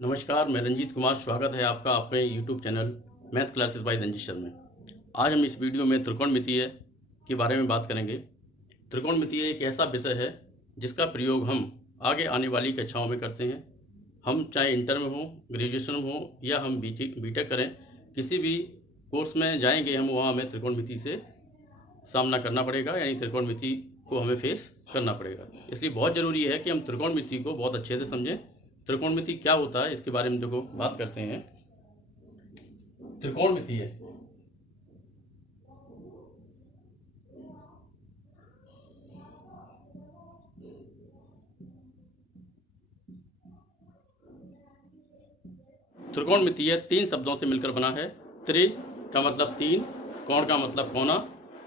नमस्कार, मैं रंजीत कुमार। स्वागत है आपका अपने YouTube channel math classes by Ranjeet sir में। आज हम इस वीडियो में त्रिकोणमितीय के बारे में बात करेंगे। त्रिकोणमितीय एक ऐसा विषय है जिसका प्रयोग हम आगे आने वाली कक्षाओं में करते हैं। हम चाहे इंटर में हो, ग्रेजुएशन में हो या हम बीटेक करें, किसी भी कोर्स में जाएंगे हम, वहाँ हमें त्रिकोणमिति से सामना करना पड़ेगा, यानी त्रिकोणमिति को हमें फेस करना पड़ेगा। इसलिए बहुत ज़रूरी है कि हम त्रिकोणमिति को बहुत अच्छे से समझें। त्रिकोणमिति क्या होता है इसके बारे में देखो बात करते हैं। त्रिकोणमिति है त्रिकोणमितीय तीन शब्दों से मिलकर बना है। त्रि का मतलब तीन, कोण का मतलब कोना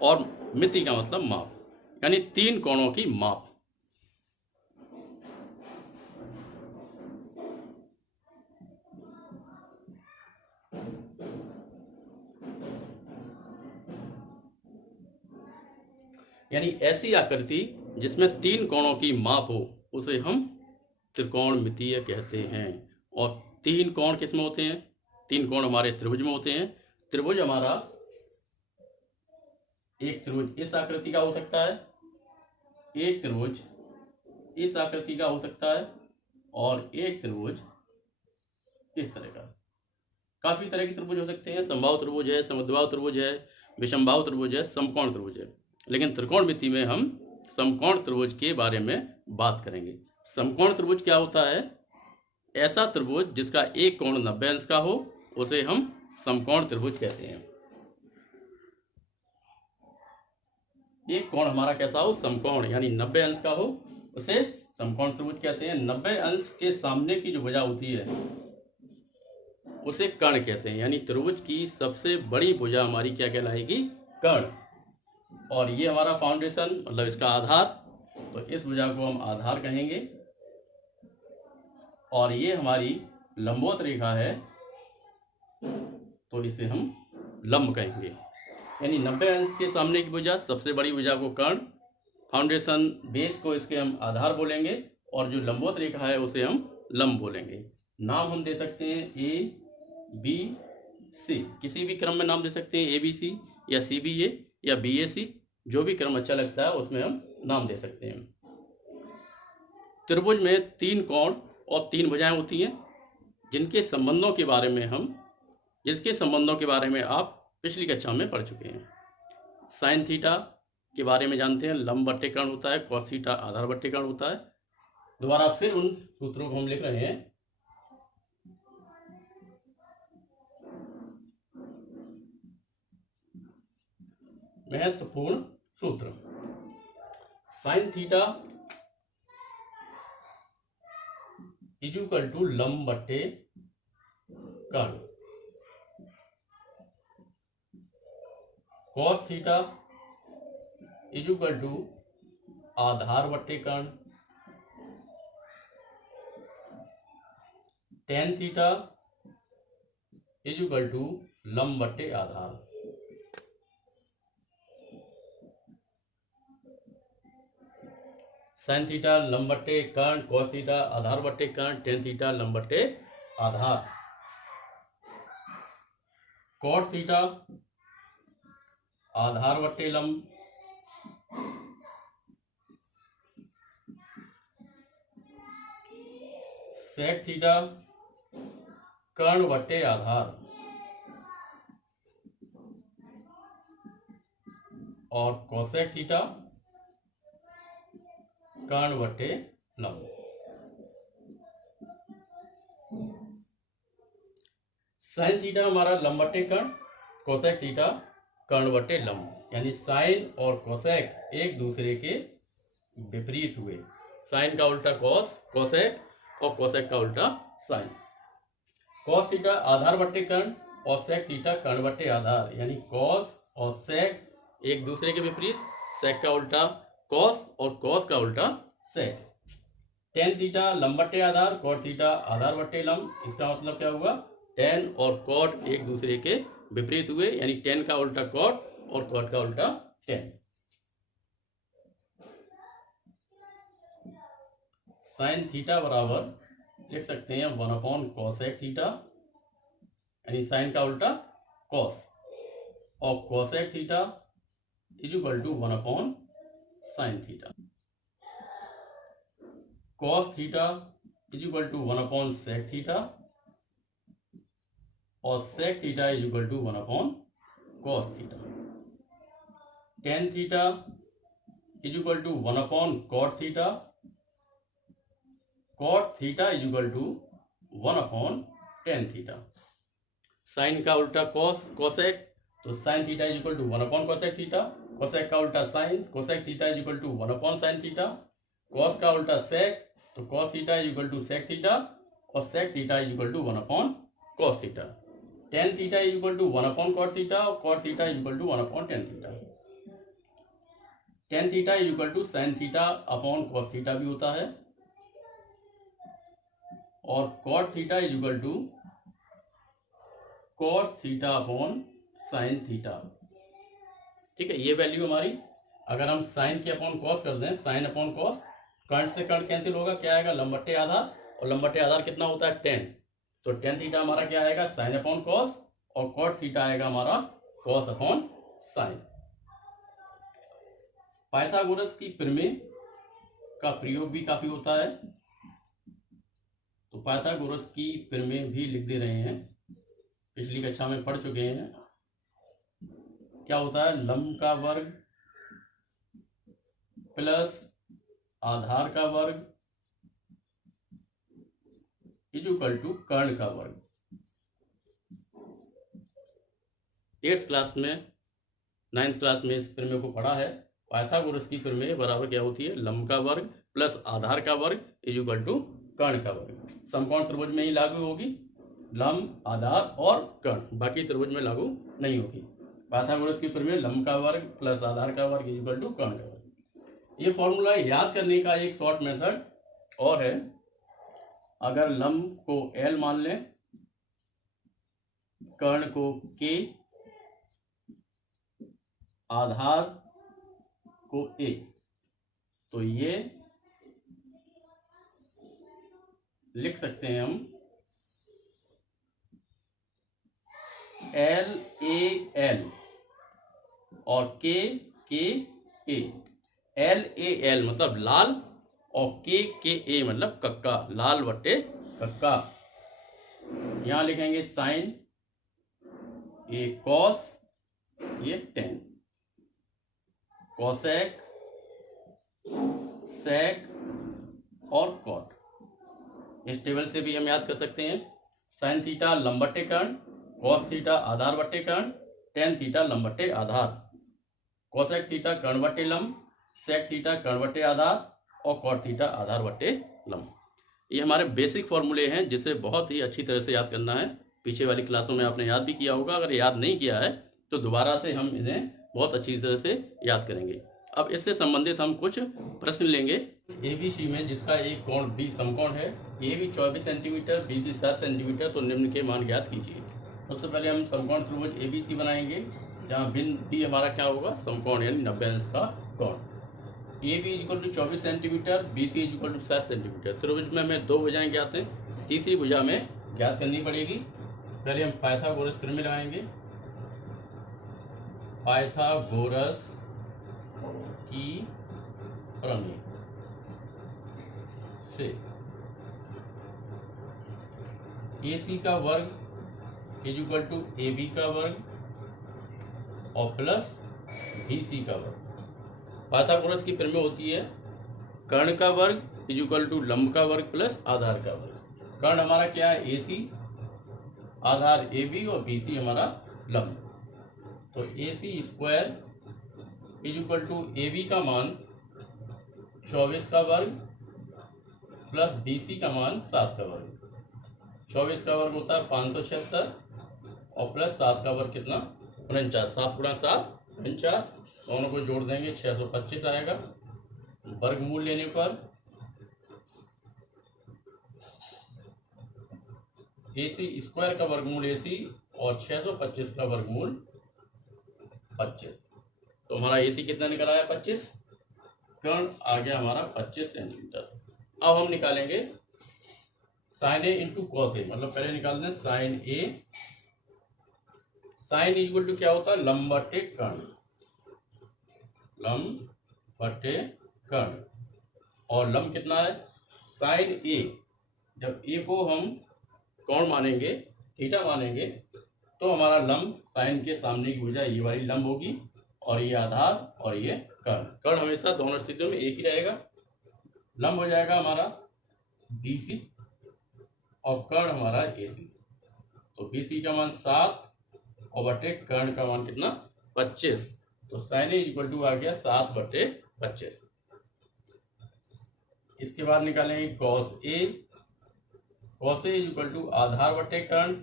और मिति का मतलब माप, यानी तीन कोणों की माप। यानी ऐसी आकृति जिसमें तीन कोणों की माप हो उसे हम त्रिकोणमितीय कहते हैं। और तीन कोण किसमें होते हैं? तीन कोण हमारे त्रिभुज में होते हैं। त्रिभुज हमारा एक त्रिभुज इस आकृति का हो सकता है, एक त्रिभुज इस आकृति का हो सकता है और एक त्रिभुज इस तरह का। काफी तरह के त्रिभुज हो सकते हैं। समबाहु त्रिभुज है, समद्विबाहु त्रिभुज है, विषमबाहु त्रिभुज है, समकोण त्रिभुज है। लेकिन त्रिकोणमिति में हम समकोण त्रिभुज के बारे में बात करेंगे। समकोण त्रिभुज क्या होता है? ऐसा त्रिभुज जिसका एक कोण 90 अंश का हो उसे हम समकोण त्रिभुज कहते हैं। एक कोण हमारा कैसा हो? समकोण, यानी 90 अंश का हो उसे समकोण त्रिभुज कहते हैं। 90 अंश के सामने की जो भुजा होती है उसे कर्ण कहते हैं, यानी त्रिभुज की सबसे बड़ी भुजा हमारी क्या कहलाएगी? कर्ण। और ये हमारा फाउंडेशन, मतलब इसका आधार, तो इस भुजा को हम आधार कहेंगे। और ये हमारी लंबवत रेखा है तो इसे हम लंब कहेंगे। यानी 90 अंश के सामने की भुजा, सबसे बड़ी भुजा को कर्ण, फाउंडेशन बेस को इसके हम आधार बोलेंगे और जो लंबवत रेखा है उसे हम लंब बोलेंगे। नाम हम दे सकते हैं ए बी सी, किसी भी क्रम में नाम दे सकते हैं, ए बी सी या सी बी ए या बी ए सी, जो भी क्रम अच्छा लगता है उसमें हम नाम दे सकते हैं। त्रिभुज में तीन कोण और तीन भुजाएं होती हैं जिसके संबंधों के बारे में आप पिछली कक्षा में पढ़ चुके हैं। साइन थीटा के बारे में जानते हैं, लंब बट्टे कर्ण होता है, कॉस थीटा आधार बट्टे कर्ण होता है। दोबारा फिर उन सूत्रों को हम लिख रहे हैं। महत्वपूर्ण सूत्र: sine theta is equal to लंब बट्टे कर्ण, cos theta is equal to आधार बट्टे कर्ण, tan theta is equal to लंब बट्टे आधार। साइन थीटा लंब बट्टे कर्ण, कॉस थीटा आधार बट्टे कर्ण, टेन थीटा लंब बट्टे आधार। कॉट थीटा आधार बट्टे लंब, सेक थीटा कर्ण बट्टे आधार और कोसेक थीटा कर्ण बट्टे लंब। साइन थीटा हमारा लंब बट्टे कर्ण, कोसेक थीटा कर्ण बट्टे लंब, यानी साइन और कोसेक एक दूसरे के विपरीत हुए। साइन का उल्टा कॉस, कोसेक, और कोसेक का उल्टा साइन। कॉस थीटा आधार बट्टे कर्ण और सेक थीटा कर्ण बट्टे आधार, यानी कॉस और सेक एक दूसरे के विपरीत, सेक का उल्टा कॉस और कॉस का उल्टा सेक। टेन थीटा लंब बट्टे आधार, कॉट थीटा आधार बट्टे लंब। इसका मतलब क्या हुआ? टेन और कॉट एक दूसरे के विपरीत हुए, यानी टेन का उल्टा कॉट और कॉट का उल्टा टेन। साइन थीटा बराबर लिख सकते हैं 1/cosec थीटा, यानी साइन का उल्टा कॉस, और cosec theta is equal to 1/sin theta. cos theta is equal to 1/sec theta, और sec theta is equal to 1/cos theta. tan theta is equal to 1/cot theta, cot theta is equal to 1/tan theta. Sine का उल्टा cos cosec, तो sin theta is equal to 1/cosec theta, cosec का उल्टा sin, cosec theta is equal to 1/sin theta, cos का उल्टा sec, तो cos theta is equal to sec theta, और sec theta is equal to 1/cos theta. tan theta is equal to 1/cot theta, और cot theta is equal to 1/tan theta. tan theta is equal to sin theta upon cos theta भी होता है, और cot theta is equal to cos theta upon sin theta. ठीक है, ये value हमारी, अगर हम sin के अपॉन cos कर दें, sin अपॉन cos, कर्ण से कर्ण कैंसिल होगा, क्या आएगा, लंबट्टे आधार, और लंबट्टे आधार कितना होता है, tan, तो tan थीटा हमारा क्या आएगा, sin अपॉन cos, और cot थीटा आएगा हमारा cos अपॉन sin। पाइथागोरस की प्रमेय का प्रयोग भी काफी होता है, तो पाइथागोरस की प्रमेय भी लिख दे रहे हैं, पिछली कक्षा में पढ़ चुके हैं। क्या होता है, लंब का वर्ग प्लस आधार का वर्ग इज इक्वल टू कर्ण का वर्ग। 8th क्लास में, 9th क्लास में इस प्रमेय को पढ़ा है। पाइथागोरस की प्रमेय बराबर क्या होती है, लंब का वर्ग प्लस आधार का वर्ग इज इक्वल टू कर्ण का वर्ग। समकोण त्रिभुज में ही लागू होगी, लंब, आधार और कर्ण, बाकी त्रिभुज में लागू नहीं होगी। पाइथागोरस की प्रमेय लंब का वर्ग प्लस आधार का वर्ग इज इक्वल टू कर्ण का वर्ग। ये फॉर्मूला याद करने का एक शॉर्ट मेथड और है, अगर लंब को L मान लें, कर्ण को K, आधार को A, तो ये लिख सकते हैं हम LAL और KKA। LAL मतलब लाल, और KKA मतलब कक्का, लाल बट्टे कक्का। यहां लिखेंगे साइन, ये कॉस, ये टेन, कॉसेक, सेक और कॉट। इस टेबल से भी हम याद कर सकते हैं, साइन थीटा लंब बट्टे कर्ण, कॉस थीटा आधार बट्टे कर्ण, टेन थीटा लंब बट्टे आधार, कॉसेक थीटा कर्ण बट्टे लंब, सेक थीटा कर्ण बट्टे आधार, और कॉट थीटा आधार बट्टे लंब। ये हमारे बेसिक फॉर्मूले हैं, जिसे बहुत ही अच्छी तरह से याद करना है। पीछे वाली क्लासों में आपने याद भी किया होगा, अगर याद नहीं किया है तो दोबारा से हम इन्हें बहुत अच्छी तरह से याद करेंगे। अब इससे संबंधित हम कुछ प्रश्न लेंगे। ABC में जिसका एक कोण B समकोण है, AB 24 सेंटीमीटर, BC 7 सेंटीमीटर, तो निम्न के मान ज्ञात कीजिए। सबसे पहले हम समकोण त्रिभुज ABC बनाएंगे, जहाँ बिंदु B हमारा क्या होगा, समकोण यानी 90 अंश का कोण। AB equal to 24 centimetre, BC equal to 7 centimetre. त्रिभुज में हमें 2 भुजाएं ज्ञात हैं, तीसरी भुजा में ज्ञात करनी पड़ेगी। पहले हम पाइथागोरस प्रमेय लगाएंगे। पाइथागोरस की प्रमेय से AC का वर्ग इज इक्वल टू AB का वर्ग और प्लस BC का वर्ग। पाइथागोरस की प्रमेय होती है कर्ण का वर्ग इज इक्वल टू लंब का वर्ग प्लस आधार का वर्ग। कर्ण हमारा क्या है, AC, आधार AB और BC हमारा लंब। तो AC square is equal to AB का मान 24 का वर्ग प्लस BC का मान 7 का वर्ग। 24 का वर्ग होता है 576 और प्लस 7 का वर्ग कितना, 49। 7 गुणा 7 49, दोनों को जोड़ देंगे 625 आएगा। वर्गमूल लेने पर AC स्क्वायर का वर्गमूल AC और 625 का वर्गमूल 25, तो हमारा AC कितना निकल आया, 25। कर्ण आ गया हमारा 25 सेंटीमीटर। अब हम निकालेंगे sine A into cos A, मतलब पहले निकाल दें sine A. Sine equal to क्या होता है, लंब बटे कर्ण, लंब बटे कर्ण। और लंब कितना है, साइन ए। जब ए को हम कोण मानेंगे, थीटा मानेंगे, तो हमारा लंब साइन के सामने की भुजा ये वाली लंब होगी, और ये आधार और ये कर्ण। कर्ण हमेशा दोनों स्थितियों में एक ही रहेगा। लंब हो जाएगा हमारा BC और कर्ण हमारा AC। तो BC का मान 7 और बटे कर्ण का मान कितना, 25। तो साइन ए इक्वल टू आ गया 7/25। इसके बाद निकालेंगे cos A. Cos A equal to आधार बटे कर्ण,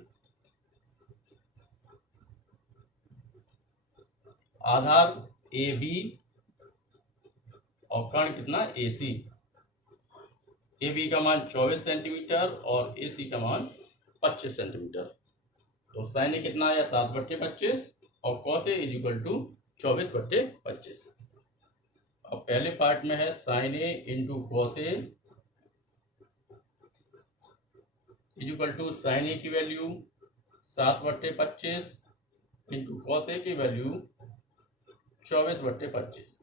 आधार AB और कर्ण कितना, AC। AB का मान 24 सेंटीमीटर और AC का मान 25 सेंटीमीटर। तो साइन ए कितना आया, 7/25 और कॉस ए इक्वल टू 24/25। अब पहले पार्ट में है sine A into cos A equal to sine A की वैल्यू 7/25 इंटू कॉस ए की वैल्यू 24/25।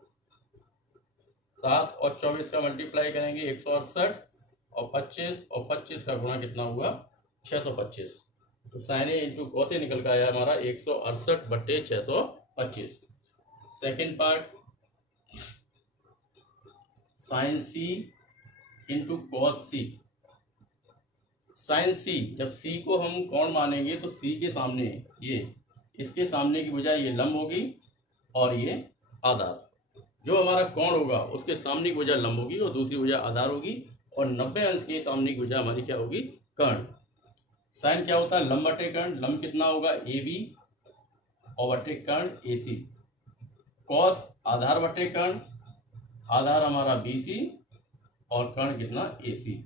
7 और 24 का मल्टीप्लाई करेंगे 168 और 25 का गुणा कितना हुआ, 625। तो साइन ए इंटू कॉस ए निकल कर आया हमारा 168/625। सेकेंड पार्ट साइन सी इंटू कॉस सी। साइन सी, जब सी को हम कोण मानेंगे तो सी के सामने ये, इसके सामने की बजाय ये लंब होगी और ये आधार। जो हमारा कोण होगा उसके सामने की बजाय लंब होगी और दूसरी बजाय आधार होगी, और 90 अंश के सामने की बजाय हमारी क्या होगी, कर्ण। साइन क्या होता है, लंब बटे कर्ण। लंब कितना होगा, AB और बटे कर्ण AC। कॉस आधार बटे कर्ण, आधार हमारा BC और कर्ण कितना, AC।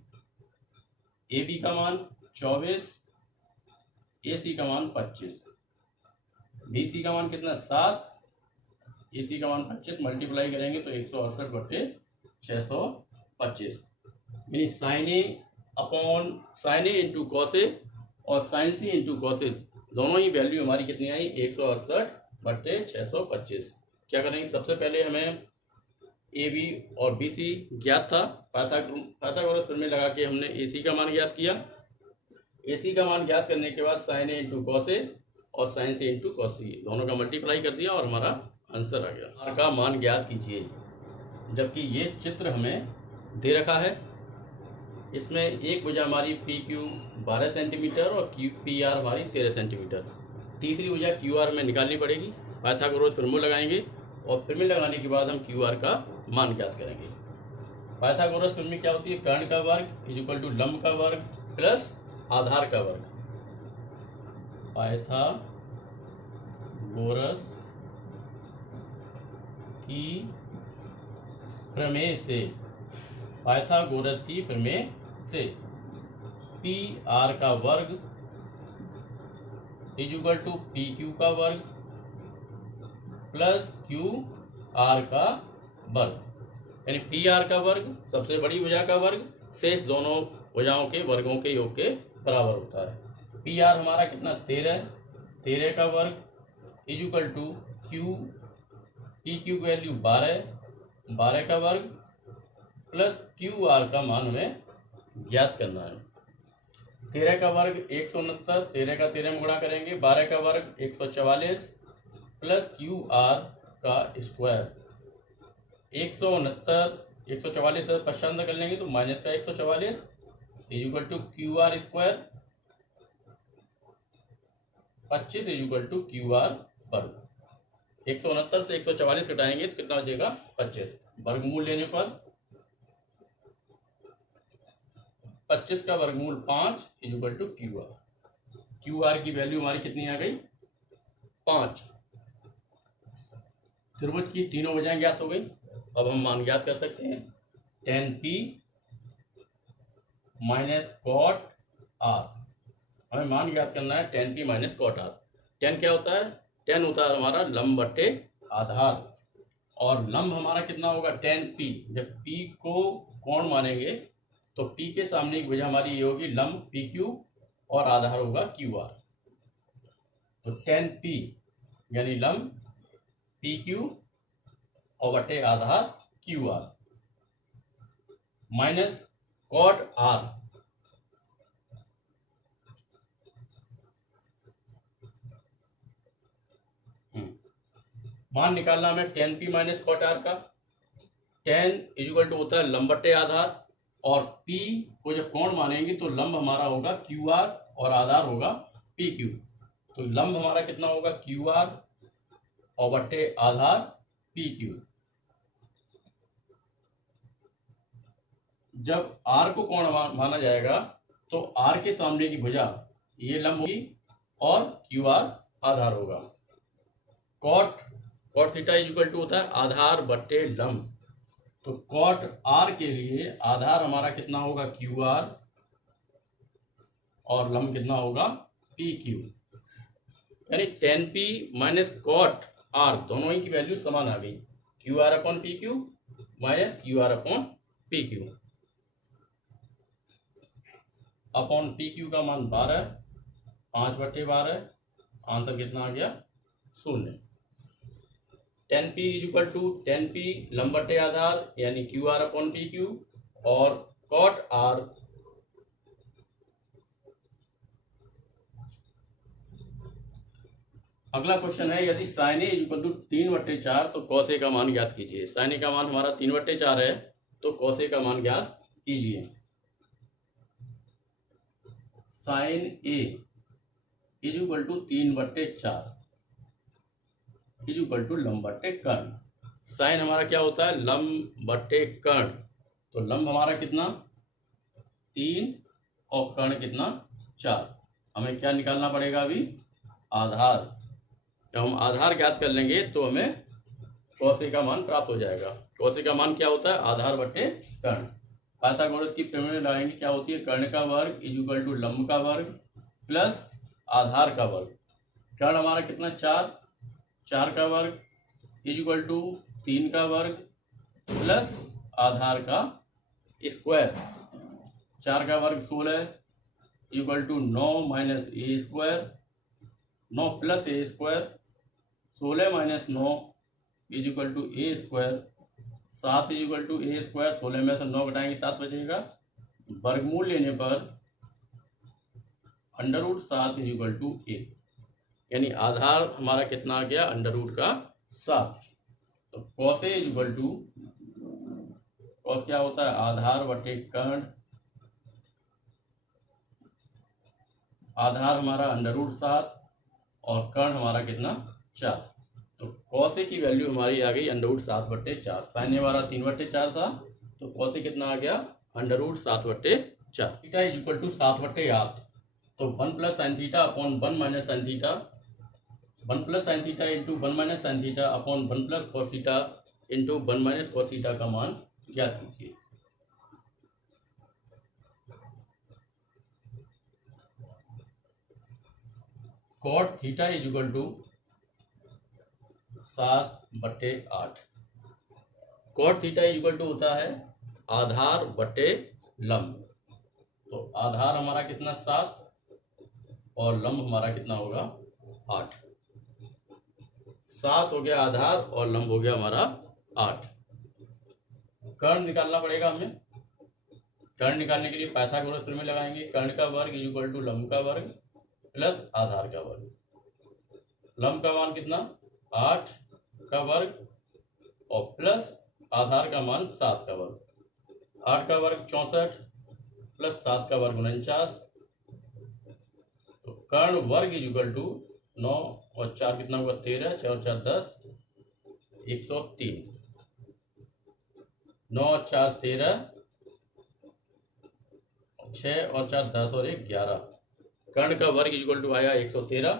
AB का मान 24, AC का मान 25, BC का मान कितना 7, AC का मान 25। मल्टीप्लाई करेंगे तो 168/625। यानी sign A upon sine A into cos ए और साइन सी इंटू कॉस ए, दोनों ही वैल्यू हमारी कितनी आई, 168/625। क्या करेंगे, सबसे पहले हमें AB और BC ज्ञात था, पाइथागोरस प्रमेय लगा के हमने AC का मान ज्ञात किया। AC का मान ज्ञात करने के बाद साइन ए इंटू कॉस ए और साइन सी इंटू कॉस सी दोनों का मल्टीप्लाई कर दिया और हमारा आंसर आ गया। R का मान ज्ञात कीजिए। जबकि ये चित्र हमें दे रखा है, इसमें एक भुजा हमारी PQ 12 सेंटीमीटर और PR हमारी 13 सेंटीमीटर। तीसरी भुजा QR में निकालनी पड़ेगी। पाइथागोरस प्रमेय लगाएंगे और प्रमेय लगाने के बाद हम QR का मान ज्ञात करेंगे। पाइथागोरस प्रमेय क्या होती है, कर्ण का वर्ग इक्वल टू लंब का वर्ग प्लस आधार का वर्ग। पाइथागोरस की प्रमेय से, पाइथागोरस की प्रमेय से PR का वर्ग इक्वल टू PQ का वर्ग प्लस QR का वर्ग। यानी PR का वर्ग सबसे बड़ी भुजा का वर्ग शेष दोनों भुजाओं के वर्गों के योग के बराबर होता है। PR हमारा कितना 13 का वर्ग इक्वल टू PQ की वैल्यू 12 का वर्ग प्लस QR का मान हमें ज्ञात करना है। 13 का वर्ग 169, 13 का 13 में गुणा करेंगे, 12 का वर्ग 144 प्लस QR का स्क्वायर 169, 144 से पश्चात कर लेंगे तो माइनस का 144 equal to QR square 25 equal to QR वर्ग। 169 से 144 घटाएंगे तो कितना हो जाएगा 25। वर्गमूल लेने पर 25 का वर्गमूल 5 इक्वल टू QR की वैल्यू हमारी कितनी आ गई 5। त्रिभुज की तीनों भुजाएं ज्ञात हो गई। अब हम मान ज्ञात कर सकते हैं। tan P minus cot R, हमें मान ज्ञात करना है tan P minus cot R। tan क्या होता है, tan होता है हमारा लंब बटे आधार, और लंब हमारा कितना होगा tan P। जब P को कोण मानेंगे तो P के सामने की वजह हमारी ये होगी लंब PQ और आधार होगा QR। तो tan P यानी लंब PQ और बटे आधार QR माइनस cot R मान निकालना हमें tan P minus cot R का। tan इक्वल टू होता है लंब बटे आधार, और P को जब कोण मानेंगे तो लंब हमारा होगा QR और आधार होगा PQ। तो लंब हमारा कितना होगा QR और बटे आधार PQ। जब R को कोण माना जाएगा तो R के सामने की भुजा ये लंब होगी और QR आधार होगा। cot थीटा इक्वल टू होता है आधार बटे लंब। तो cot R के लिए आधार हमारा कितना होगा QR और लंब कितना होगा PQ। यानी tan P minus cot R दोनों ही की वैल्यू समान आ गई, QR upon PQ minus QR upon PQ। Upon PQ का मान 12, 5/12, आंसर कितना आ गया 0। tan P equal to tan P लंब बटे आधार यानी QR अपॉन PQ और cot R अगला क्वेश्चन है, यदि sin A इक्वल टू 3/4 तो cos A का मान ज्ञात कीजिए। sin A का मान हमारा 3/4 है तो cos A का मान ज्ञात कीजिए। sin A equal to 3/4 equal to लंब बटे कर्ण। साइन हमारा क्या होता है लंब बटे कर्ण, तो लंब हमारा कितना 3 और कर्ण कितना 4। हमें क्या निकालना पड़ेगा अभी आधार। तो हम आधार ज्ञात कर लेंगे तो हमें cos A का मान प्राप्त हो जाएगा। cos A का मान क्या होता है आधार बटे कर्ण। पाइथागोरस की प्रमेय लगाएंगे, क्या होती है कर्ण का वर्ग इक्वल टू लंब का वर्ग प्लस आधार का वर्ग। कर्ण हमारा कितना 4 का वर्ग इक्वल टू 3 का वर्ग प्लस आधार का स्क्वायर। 4 का वर्ग 16 equal to 9 minus A square, 9 plus A square, 16 minus 9 equal to A square, 7 equal to A square. 16 में से 9 घटाएंगे 7 बचेगा। वर्गमूल लेने पर √7 इक्वल टू ए, यानी आधार हमारा कितना आ गया √7। तो cos A equal to cos क्या होता है आधार बटे कर्ण, आधार हमारा √7 और कर्ण हमारा कितना 4। तो cos A की वैल्यू हमारी आ गई √7/4। साइन हमारा 3/4 था तो cos A कितना आ गया √7/4। थीटा इक्वल टू 7/8, तो 1 plus sine theta upon 1 minus sine theta, 1 plus sine theta into 1 minus sine theta upon 1 plus cos theta into 1 minus cos theta का मान ज्ञात कीजिए। Cot theta equal to 7/8। Cot theta equal to होता है आधार बटे लंब। तो आधार हमारा कितना 7 और लंब हमारा कितना होगा 8। 7 हो गया आधार और लंब हो गया हमारा 8। कर्ण निकालना पड़ेगा हमें। कर्ण निकालने के लिए पाइथागोरस प्रमेय लगाएंगे। कर्ण का वर्ग इक्वल टू लंब का वर्ग प्लस आधार का वर्ग। लंब का मान कितना 8 का वर्ग और प्लस आधार का मान 7 का वर्ग। 8 का वर्ग 64 प्लस 7 का वर्ग 49। तो कर्ण वर्ग इक्वल टू 9 और 4 कितना होगा 13, 6 और 4 10, 103। 9 और 4 13, 6 और 4 10 और 1 11। कर्ण का वर्ग इक्वल टू आएगा 113।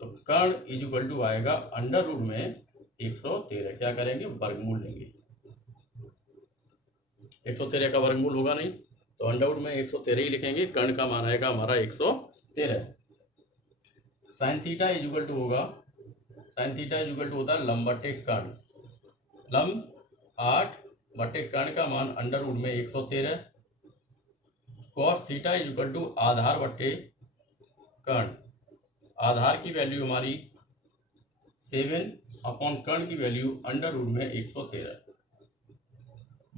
तो कर्ण इक्वल टू आएगा अंडर रूट में 113। क्या करेंगे वर्गमूल लेंगे। 113 का वर्गमूल होगा नहीं तो अंडर रूट में 113 ही लिखेंगे। कर्ण का मान आएगा हमारा 113। साइन थीटा इक्वल टू होगा, साइन थीटा इक्वल टू होता है लंब बटे कर्ण। लंब 8 बटे कर्ण का मान अंडर रूट में 113 cos theta is equal to आधार बट्टे कर्ण। आधार की वैल्यू हमारी 7 अपॉन कर्ण की वैल्यू अंडर रूट में 113।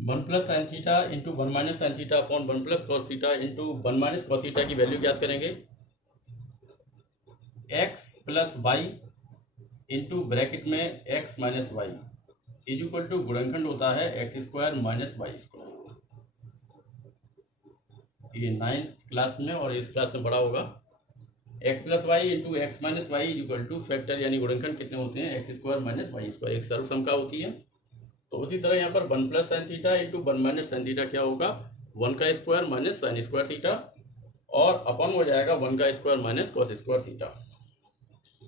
1 plus sine theta into 1 minus sine theta upon 1 plus cos theta into 1 minus cos theta की वैल्यू ज्ञात करेंगे। x plus y into bracket में x minus y is equal to गुणनखंड होता है x square minus y square. ये 9th class में और इस क्लास में बड़ा होगा। x plus y into x minus y is equal to factor यानी गुणनखंड कितने होते हैं x square minus y square, एक सर्वसंख्या होती है। तो उसी तरह यहाँ पर 1 plus sine theta into 1 minus sine theta क्या होगा 1 का square minus sine square theta और अपॉन हो जाएगा 1 का square minus cos square theta.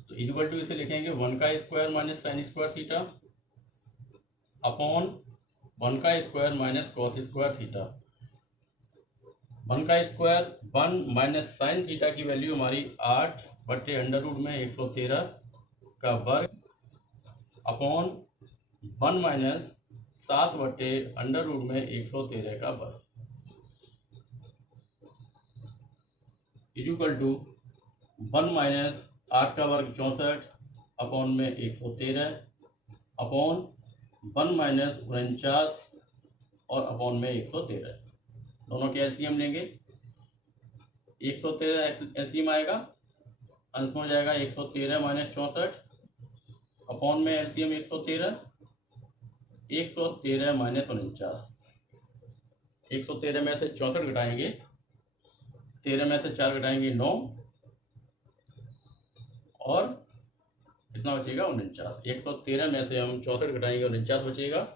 तो इज इक्वल टू इसे लिखेंगे 1 का square minus sine square theta upon 1 का square minus cos square theta. 1 का स्क्वायर 1 माइनस साइन थीटा की वैल्यू हमारी 8 बट्टे अंडर रूट में 113 का वर्ग अपॉन 1 माइनस 7 बट्टे अंडर रूट में 113 का वर्ग इज इक्वल टू 1 माइनस 8 का वर्ग 64 अपॉन में 113 अपॉन 1 माइनस 49 और अपॉन में 113। दोनों के एलसीएम लेंगे। 113 एलसीएम आएगा, अंश में हो जाएगा 113 माइनस 64 अपॉन में एलसीएम 113 माइनस 49। 113 में से 64 घटाएंगे, 13 में से 4 घटाएंगे 9 और कितना बचेगा 49। 113 में से हम 64 घटाएंगे 49 बचेगा।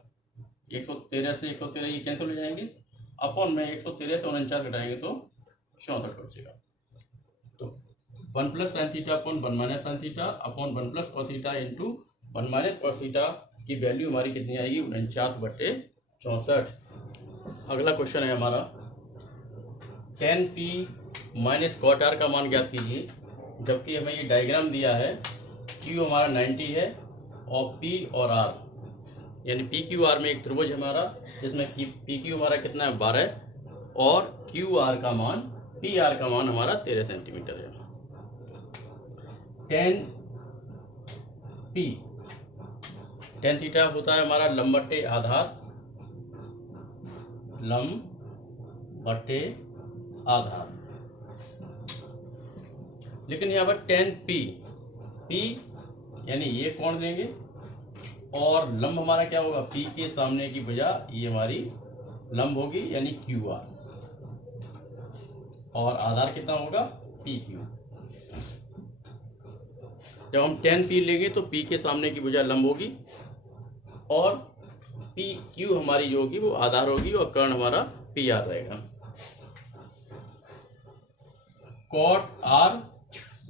113 से 113 ये कैंसिल हो जाएंगे, अपॉन में 113 से 49 घटाएंगे तो 64 बचेगा। तो 1 plus sine theta upon 1 minus sine theta upon 1 plus cos theta into 1 minus cos theta की वैल्यू हमारी कितनी आएगी 49 बट्टे 64। अगला क्वेश्चन है हमारा tan p minus cot r का मान ज्ञात कीजिए। जबकि हमें ये डायग्राम दिया है Q हमारा 90 है और P और R यानी PQR में एक त्रिभुज हमारा जिसमें PQ हमारा कितना है 12 और QR का मान PR का मान हमारा 13 सेंटीमीटर है। tan थीटा होता है हमारा लंब बट्टे आधार, लंब बट्टे आधार। लेकिन यहाँ पर tan p यानी ये कोण देंगे और लंब हमारा क्या होगा p के सामने की भुजा ये हमारी लंब होगी यानी QR और आधार कितना होगा PQ। जब हम tan p लेंगे तो p के सामने की भुजा लंब होगी और PQ हमारी जो होगी वो आधार होगी और कर्ण हमारा PR रहेगा। Cot R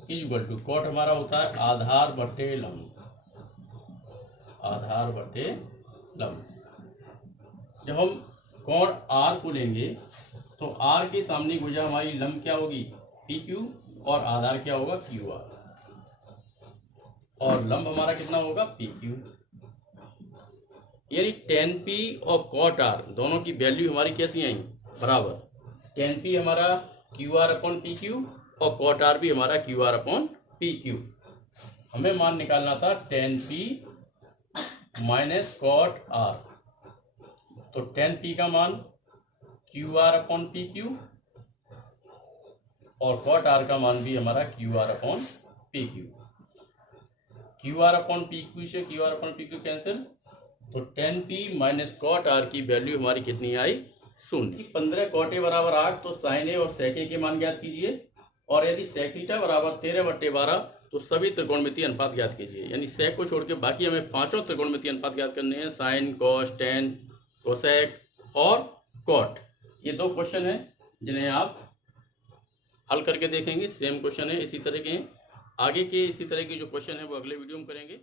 is equal to cot हमारा होता है आधार बट्टे लंब, आधार बट्टे लंब। जब हम कोण R को लेंगे तो R के सामने भुजा हमारी लंब क्या होगी PQ और आधार क्या होगा QR और लंब हमारा कितना होगा PQ। यानी tan p और cot r दोनों की वैल्यू हमारी कैसी आई बराबर। tan p हमारा QR अपॉन PQ और cot r भी हमारा QR अपॉन PQ। हमें मान निकालना था tan p minus cot r। तो tan p का मान QR अपॉन PQ और cot r का मान भी हमारा QR upon PQ। QR upon PQ से QR अपॉन PQ कैंसिल, तो tan p minus cot r की वैल्यू हमारी कितनी आई 0। 15 cot a बराबर 8 तो sin a और sec a के मान ज्ञात कीजिए और यदि sec थीटा बराबर 13 बट्टे 12 तो सभी त्रिकोणमितीय अनुपात ज्ञात कीजिए। यानी sec को छोड़ के बाकी हमें पांचों त्रिकोणमितीय अनुपात ज्ञात करने हैं sin, cos, tan, cosec और cot। ये दो क्वेश्चन हैं जिन्हें आप हल करके देखेंगे। सेम क्वेश्चन है, इसी तरह के हैं। आगे के इसी तरह के जो क्वेश्चन है वो अगले वीडियो में करेंगे।